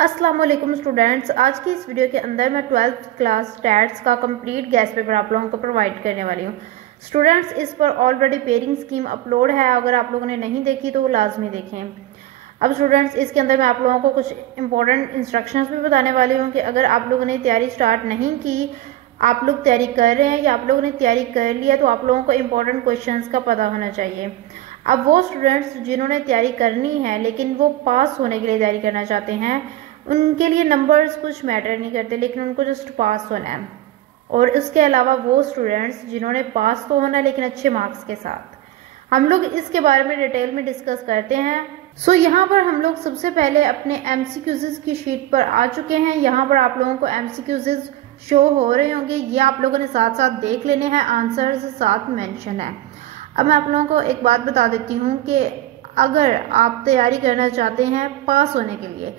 अस्सलाम वालेकुम स्टूडेंट्स, आज की इस वीडियो के अंदर मैं 12th क्लास स्टैट्स का कंप्लीट गैस पेपर आप लोगों को प्रोवाइड करने वाली हूँ। स्टूडेंट्स, इस पर ऑलरेडी पेयरिंग स्कीम अपलोड है, अगर आप लोगों ने नहीं देखी तो वो लाजमी देखें। अब स्टूडेंट्स, इसके अंदर मैं आप लोगों को कुछ इंपॉर्टेंट इंस्ट्रक्शंस भी बताने वाली हूँ कि अगर आप लोगों ने तैयारी स्टार्ट नहीं की, आप लोग तैयारी कर रहे हैं या आप लोगों ने तैयारी कर लिया, तो आप लोगों को इंपॉर्टेंट क्वेश्चंस का पता होना चाहिए। अब वो स्टूडेंट्स जिन्होंने तैयारी करनी है लेकिन वो पास होने के लिए तैयारी करना चाहते हैं, उनके लिए नंबर्स कुछ मैटर नहीं करते, लेकिन उनको जस्ट पास होना है। और इसके अलावा वो स्टूडेंट्स जिन्होंने पास तो होना है लेकिन अच्छे मार्क्स के साथ, हम लोग इसके बारे में डिटेल में डिस्कस करते हैं। सो यहाँ पर हम लोग सबसे पहले अपने MCQs की शीट पर आ चुके हैं। यहाँ पर आप लोगों को MCQs शो हो रहे होंगे, ये आप लोगों ने साथ साथ देख लेने हैं, आंसर्स साथ मेंशन है। अब मैं आप लोगों को एक बात बता देती हूँ कि अगर आप तैयारी करना चाहते हैं पास होने के लिए,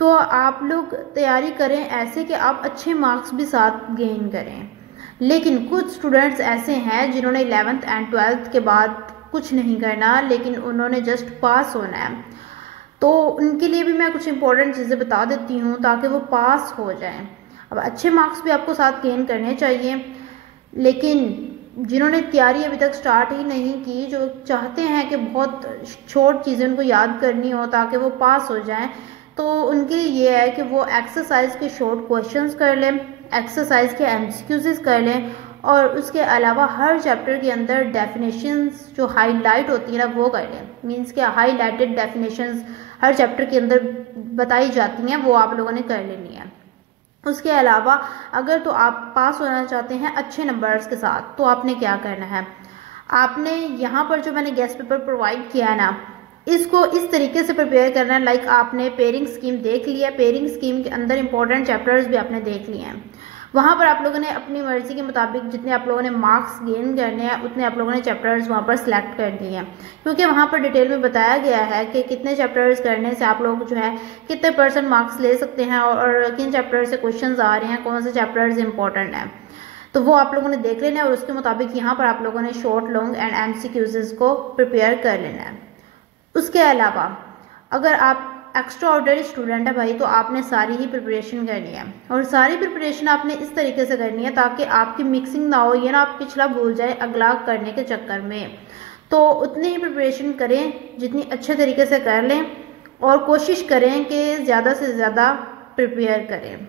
तो आप लोग तैयारी करें ऐसे कि आप अच्छे मार्क्स भी साथ गेन करें। लेकिन कुछ स्टूडेंट्स ऐसे हैं जिन्होंने 11th एंड 12th के बाद कुछ नहीं करना, लेकिन उन्होंने जस्ट पास होना है, तो उनके लिए भी मैं कुछ इंपॉर्टेंट चीज़ें बता देती हूँ ताकि वो पास हो जाएं। अब अच्छे मार्क्स भी आपको साथ गेन करने चाहिए, लेकिन जिन्होंने तैयारी अभी तक स्टार्ट ही नहीं की, जो चाहते हैं कि बहुत शॉर्ट चीज़ें उनको याद करनी हो ताकि वो पास हो जाएं, तो उनके लिए ये है कि वो एक्सरसाइज के शॉर्ट क्वेश्चंस कर लें, एक्सरसाइज के MCQs कर लें, और उसके अलावा हर चैप्टर के अंदर डेफिनेशंस जो हाईलाइट होती है ना वो कर लें। मींस के हाईलाइटेड डेफिनेशंस हर चैप्टर के अंदर बताई जाती हैं, वो आप लोगों ने कर लेनी है। उसके अलावा अगर तो आप पास होना चाहते हैं अच्छे नंबर्स के साथ, तो आपने क्या करना है, आपने यहाँ पर जो मैंने गेस्ट पेपर प्रोवाइड किया है ना, इसको इस तरीके से प्रिपेयर करना है। लाइक आपने पेयरिंग स्कीम देख लिया, पेयरिंग स्कीम के अंदर इंपॉर्टेंट चैप्टर्स भी आपने देख लिए हैं। वहाँ पर आप लोगों ने अपनी मर्जी के मुताबिक जितने आप लोगों ने मार्क्स गेन करने हैं उतने आप लोगों ने चैप्टर्स वहाँ पर सिलेक्ट कर लिए हैं, क्योंकि वहाँ पर डिटेल में बताया गया है कि कितने चैप्टर्स करने से आप लोग जो है कितने % मार्क्स ले सकते हैं और किन चैप्टर से क्वेश्चन आ रहे हैं, कौन से चैप्टर्स इंपॉर्टेंट हैं। तो वो आप लोगों ने देख लेना है और उसके मुताबिक यहाँ पर आप लोगों ने शॉर्ट, लॉन्ग एंड MCQs को प्रिपेयर कर लेना है। उसके अलावा अगर आप एक्स्ट्रा ऑर्डिनरी स्टूडेंट है भाई, तो आपने सारी ही प्रिपरेशन करनी है, और सारी प्रिपरेशन आपने इस तरीके से करनी है ताकि आपकी मिक्सिंग ना हो, ये ना आप पिछला भूल जाए अगला करने के चक्कर में। तो उतनी ही प्रिपरेशन करें जितनी अच्छे तरीके से कर लें, और कोशिश करें कि ज़्यादा से ज़्यादा प्रिपेयर करें।